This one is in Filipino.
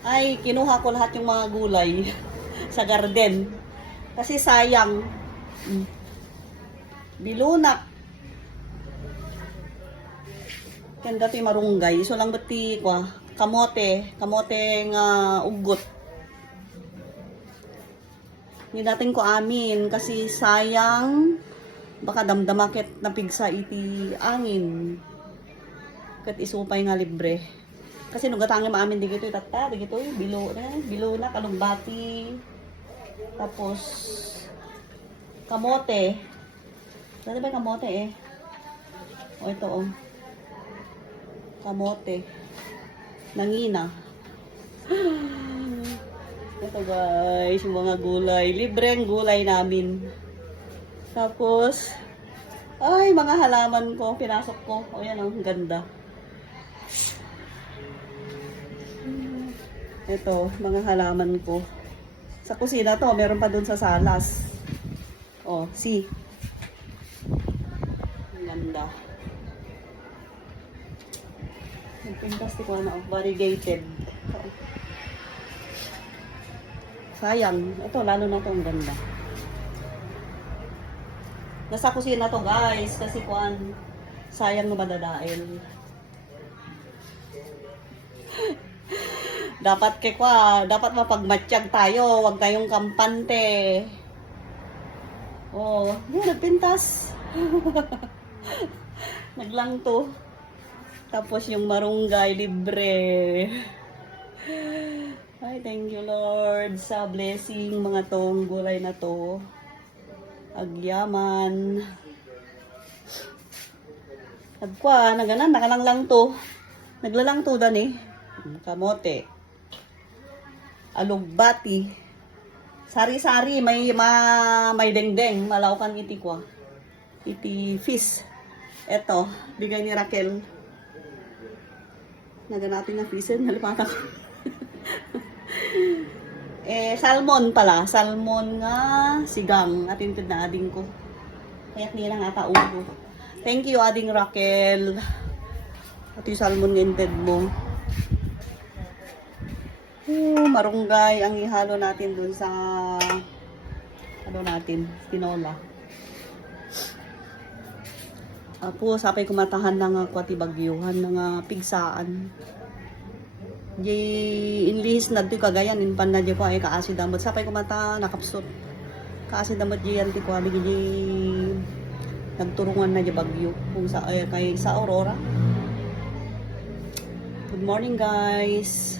Ay, kinuha ko lahat yung mga gulay sa garden. Kasi sayang. Mm. Bilunak. Kanda ti marunggay. So lang bati ko, kamote. Kamote nga ugot. Hindi natin ko amin kasi sayang baka damdamakit na pigsa iti angin. Kat isupay nga libre. Kasi nugatangin maamin di gito itata, di gito bilo na kalumbati. Tapos kamote. Dati ba yung kamote eh? O ito oh. Kamote. Nangina. Ito guys, yung mga gulay. Libre ang gulay namin. Tapos, ay, mga halaman ko. Pinasok ko. O yan, ang ganda. Ito, mga halaman ko. Sa kusina to, meron pa dun sa salas. O, see. Ang ganda. Fantastic one, oh. Variegated. Sayang. Ito, lalo na to ang ganda. Nasa kusina to guys. Kasi kuan, sayang na madadail. Dapat dapat mapagmatsyag tayo. Huwag tayong kampante. Oh, yun, nagpintas. Naglang to. Tapos yung marunggay, libre. Ay, thank you Lord sa blessing mga tong gulay na to. Agyaman. Naganan, nakalang lang to. Naglalang to dan eh. Kamote. Alugbati. Sari-sari, may dengdeng. Malawkan iti kwa. Iti fish. Eto, bigay ni Raquel. Naganapin na fish. Nalipatan ko. Salmon pala. Salmon nga sigang. At yung na ading ko. Kaya't nilang ata ulo. Thank you, ading Raquel. At yung salmon nga inted mo. Marunggay ang ihalo natin dun sa tinola. Apo, sapay kumatahan ng kwati bagyuhan ng pigsaan. Inlihis na di kagayan inpan na di ko ay kaasid damot sapay kumata nakapsot. Kaasid damot di yan di ko abi di nagturungan na di bagyo kung sa kay sa Aurora. Good morning guys.